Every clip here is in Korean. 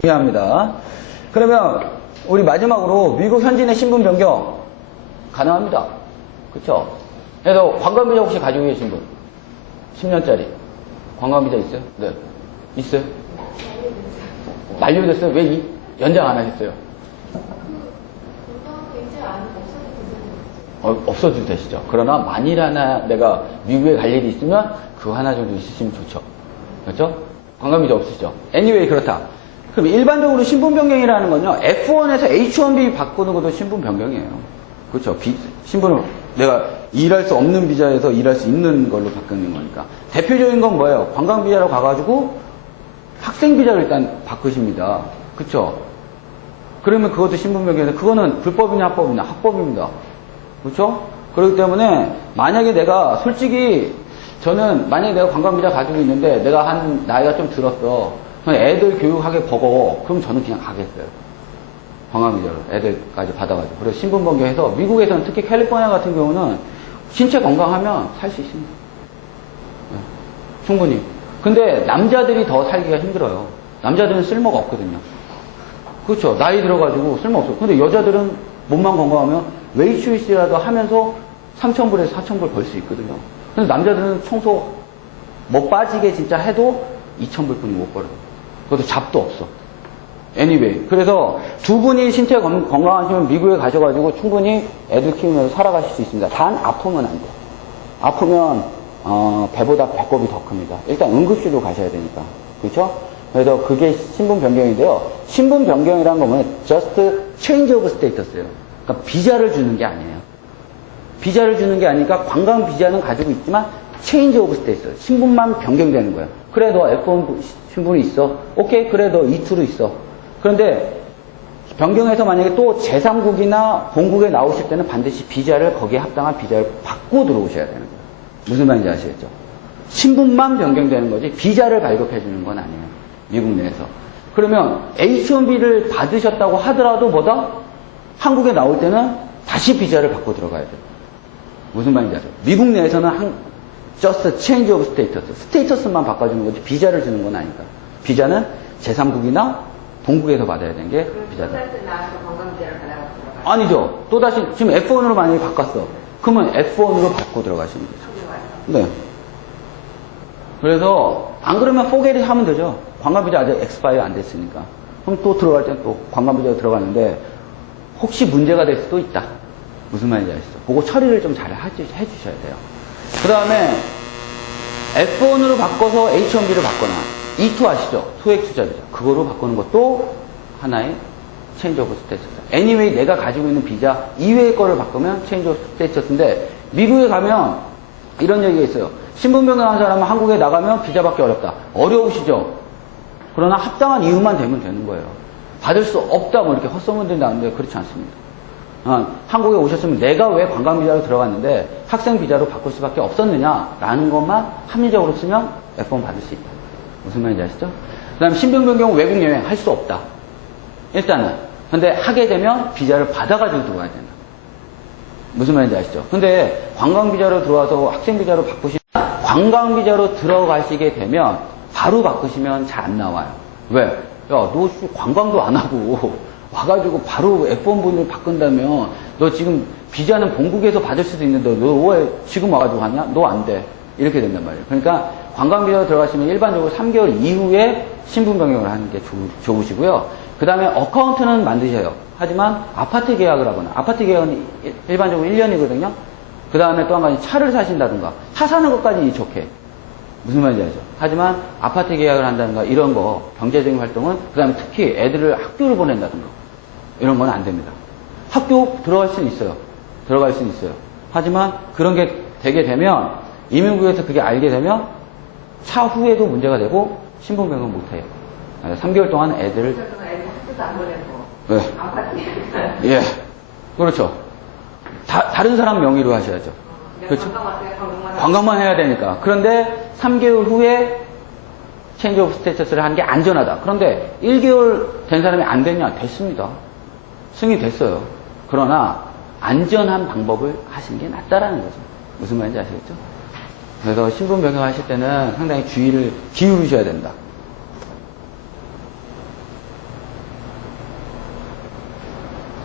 중요합니다. 그러면 우리 마지막으로 미국 현지인의 신분 변경 가능합니다. 그렇죠? 그래서 관광비자 혹시 가지고 계신 분? 10년짜리 관광비자 있어요? 네. 있어요? 만료됐어요? 왜 연장 안 하셨어요? 없어도 되시죠. 그러나 만일 하나 내가 미국에 갈 일이 있으면 그거 하나 정도 있으시면 좋죠. 그렇죠? 관광비자 없으시죠? anyway 그렇다. 그럼 일반적으로 신분 변경이라는 건요, F1에서 H1B 바꾸는 것도 신분 변경이에요. 그렇죠? 신분을 내가 일할 수 없는 비자에서 일할 수 있는 걸로 바꾸는 거니까. 대표적인 건 뭐예요? 관광비자로 가가지고 학생비자를 일단 바꾸십니다. 그렇죠? 그러면 그것도 신분 변경인데, 그거는 불법이냐 합법이냐? 합법입니다. 그렇죠? 그렇기 때문에 만약에 내가 솔직히 저는 만약에 내가 관광비자 가지고 있는데 내가 한 나이가 좀 들었어. 애들 교육하기 버거워. 그럼 저는 그냥 가겠어요. 관광비자로 애들까지 받아가지고. 그래서 신분 변경해서 미국에서는 특히 캘리포니아 같은 경우는 신체 건강하면 살 수 있습니다. 네, 충분히. 근데 남자들이 더 살기가 힘들어요. 남자들은 쓸모가 없거든요. 그렇죠. 나이 들어가지고 쓸모없어요. 근데 여자들은 몸만 건강하면 웨이트리스라도 하면서 3,000불에서 4,000불 벌 수 있거든요. 근데 남자들은 청소 뭐 빠지게 진짜 해도 2,000불뿐이 못 벌어요. 그것도 잡도 없어. anyway. 그래서 두 분이 신체 건강하시면 미국에 가셔가지고 충분히 애들 키우면서 살아가실 수 있습니다. 단 아프면 안 돼요. 아프면 배보다 배꼽이 더 큽니다. 일단 응급실로 가셔야 되니까. 그렇죠? 그래서 그게 신분 변경인데요. 신분 변경이라는 거는 just change of status예요. 그러니까 비자를 주는 게 아니에요. 비자를 주는 게 아니니까 관광 비자는 가지고 있지만 change of status. 신분만 변경되는 거예요. 그래 너 F1 신분이 있어. 오케이 그래 너 E2로 있어. 그런데 변경해서 만약에 또 제3국이나 본국에 나오실 때는 반드시 비자를 거기에 합당한 비자를 받고 들어오셔야 되는 거예요. 무슨 말인지 아시겠죠? 신분만 변경되는 거지 비자를 발급해 주는 건 아니에요. 미국 내에서. 그러면 H1B를 받으셨다고 하더라도 뭐다? 한국에 나올 때는 다시 비자를 받고 들어가야 돼요. 무슨 말인지 아세요? 미국 내에서는 just change of status. 스테이터스만 바꿔주는 거지 비자를 주는 건 아니까. 비자는 제3국이나 본국에서 받아야 되는 게 비자다. 아니죠. 또다시 지금 F1으로 만약에 바꿨어. 그러면 F1으로 받고 들어가시는 거죠. 네. 그래서 안 그러면 포겟이 하면 되죠. 관광비자 아직 엑스파이어 안 됐으니까. 그럼 또 들어갈 때는 또 관광비자로 들어가는데 혹시 문제가 될 수도 있다. 무슨 말인지 아시죠? 그거 처리를 좀 잘 해주셔야 돼요. 그 다음에 F1으로 바꿔서 H1B를 바거나 E2 아시죠? 소액 투자비자. 그거로 바꾸는 것도 하나의 change of status. anyway 내가 가지고 있는 비자 이외의 거를 바꾸면 change of status인데 미국에 가면 이런 얘기가 있어요. 신분 변경한 사람은 한국에 나가면 비자 받기 어렵다. 어려우시죠? 그러나 합당한 이유만 되면 되는 거예요. 받을 수 없다 뭐 이렇게 헛소문들이 나는데 그렇지 않습니다. 한국에 오셨으면 내가 왜 관광비자로 들어갔는데 학생비자로 바꿀 수밖에 없었느냐라는 것만 합리적으로 쓰면 F1 받을 수 있다. 무슨 말인지 아시죠? 그 다음에 신분 변경 외국 여행 할 수 없다. 일단은. 근데 하게 되면 비자를 받아가지고 들어가야 된다. 무슨 말인지 아시죠? 근데 관광비자로 들어와서 학생비자로 바꾸시면 관광비자로 들어가시게 되면 바로 바꾸시면 잘 안 나와요. 왜? 야, 너 관광도 안 하고 와가지고 바로 F1 분을 바꾼다면 너 지금 비자는 본국에서 받을 수도 있는데 너 왜 지금 와가지고 하냐? 너 안 돼. 이렇게 된단 말이에요. 그러니까 관광비자로 들어가시면 일반적으로 3개월 이후에 신분 변경을 하는 게 좋으시고요. 그 다음에 어카운트는 만드셔요. 하지만 아파트 계약을 하거나 아파트 계약은 일반적으로 1년이거든요. 그 다음에 또 한 가지 차를 사신다든가 차 사는 것까지 좋게. 무슨 말인지 알죠? 하지만 아파트 계약을 한다든가 이런 거 경제적인 활동은 그 다음에 특히 애들을 학교를 보낸다든가 이런 건 안 됩니다. 학교 들어갈 수는 있어요. 들어갈 수는 있어요. 하지만 그런 게 되게 되면 이민국에서 그게 알게 되면 차후에도 문제가 되고 신분 변경 못 해요. 3개월 동안 애들을 학교도 안 보내고 네. 아파트 예. 그렇죠. 다른 사람 명의로 하셔야죠. 그렇죠. 관광만 해야 되니까. 그런데 3개월 후에 체인지 오브 스테이터스를 하는 게 안전하다. 그런데 1개월 된 사람이 안 됐냐? 됐습니다. 승인됐어요. 그러나 안전한 방법을 하시는 게 낫다라는 거죠. 무슨 말인지 아시겠죠? 그래서 신분 변경하실 때는 상당히 주의를 기울이셔야 된다.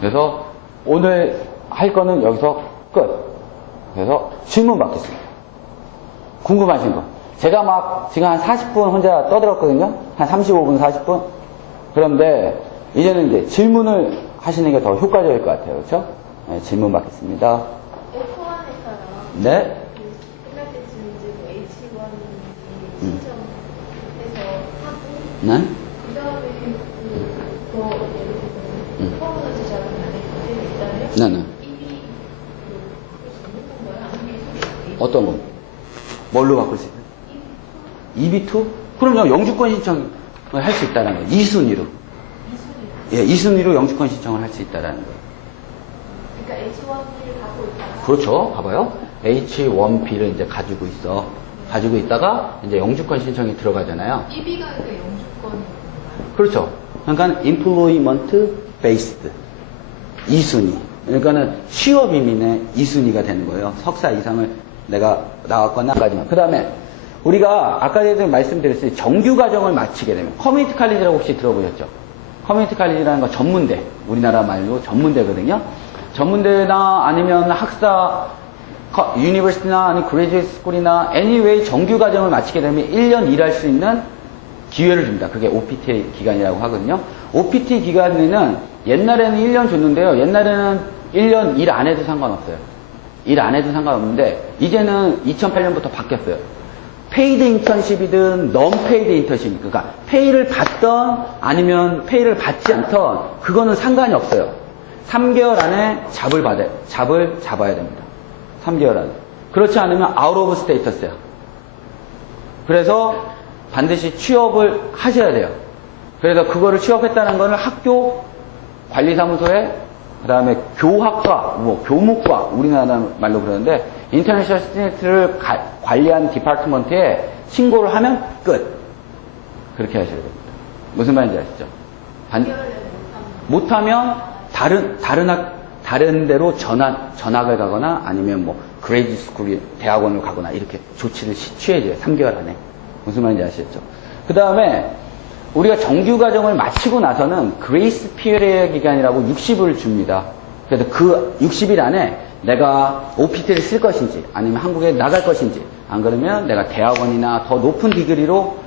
그래서 오늘 할 거는 여기서 끝. 그래서 질문 받겠습니다. 궁금하신 거. 제가 막 지금 한 40분 혼자 떠들었거든요. 한 35분, 40분. 그런데 이제는 이제 질문을 하시는 게 더 효과적일 것 같아요. 그렇죠? 네, 질문 받겠습니다. F1에서요. 네. 끝날 때쯤 이제 H1 신청해서 하고, 네. 그 다음에 예를 들어서 펌을 제작을 안 했는데 일단은 네, 네. 입이 바꿀 수 있는 건가요? 아니면 계속 어떤 거? 뭘로 바꿀 수 있나요? EB2? 그럼요. 영주권 신청을 할 수 있다는 거예요. 2순위로. 예, 2순위로 영주권 신청을 할 수 있다는 거예요. 그러니까 H1B를 갖고 있다가 그렇죠. 봐봐요. H1B를 이제 가지고 있어. 가지고 있다가 이제 영주권 신청이 들어가잖아요. EB가 그러니까 영주권인 건가요? 그렇죠. 그러니까 employment based 2순위. 그러니까는 취업 이민의 2순위가 되는 거예요. 석사 이상을 내가 나왔거나 까지만. 그 다음에 우리가 아까 전에 말씀드렸듯이 정규 과정을 마치게 되면 커뮤니티 칼리지라고 혹시 들어보셨죠? 커뮤니티 칼리지라는 거 전문대, 우리나라 말로 전문대거든요. 전문대나 아니면 학사 유니버시티나 아니면 그레이지웨이트 스쿨이나 anyway 정규 과정을 마치게 되면 1년 일할 수 있는 기회를 줍니다. 그게 OPT 기간이라고 하거든요. OPT 기간에는 옛날에는 1년 줬는데요. 옛날에는 1년 일 안 해도 상관없어요. 일 안 해도 상관없는데 이제는 2008년부터 바뀌었어요. 페이드 인턴십이든 넌 페이드 인턴십, 그러니까 페이를 받던 아니면 페이를 받지 않던 그거는 상관이 없어요. 3개월 안에 잡을 잡아야 됩니다. 3개월 안에. 그렇지 않으면 아웃 오브 스테이터스야. 그래서 반드시 취업을 하셔야 돼요. 그래서 그거를 취업했다는 거는 학교 관리사무소에 그 다음에 교학과, 교무과, 우리나라 말로 그러는데, 인터내셔널 스튜던트를 관리하는 디파트먼트에 신고를 하면 끝. 그렇게 하셔야 됩니다. 무슨 말인지 아시죠? 못하면 다른 데로 전학을 가거나 아니면 뭐, 그레이드 스쿨, 대학원을 가거나 이렇게 조치를 취해줘요. 3개월 안에. 무슨 말인지 아시겠죠? 그 다음에, 우리가 정규 과정을 마치고 나서는 그레이스 피리어드 기간이라고 60을 줍니다. 그래서 그 60일 안에 내가 OPT를 쓸 것인지 아니면 한국에 나갈 것인지 안 그러면 내가 대학원이나 더 높은 디그리로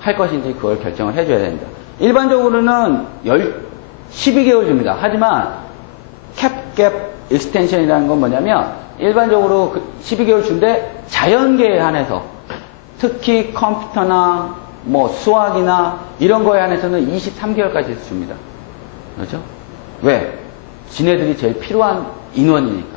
할 것인지 그걸 결정을 해줘야 됩니다. 일반적으로는 12개월 줍니다. 하지만 캡 익스텐션이라는 건 뭐냐면 일반적으로 12개월 준데 자연계에 한해서 특히 컴퓨터나 뭐 수학이나 이런 거에 한해서는 23개월까지 줍니다. 그렇죠? 왜? 지네들이 제일 필요한 인원이니까.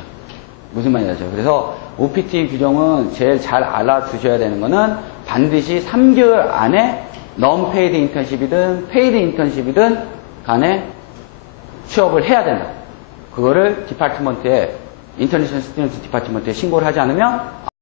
무슨 말인지 아시죠? 그래서 OPT 규정은 제일 잘 알아두셔야 되는 거는 반드시 3개월 안에 non paid internship이든 paid internship이든 간에 취업을 해야 된다. 그거를 디파트먼트에 인터내셔널 스튜던트 디파트먼트에 신고를 하지 않으면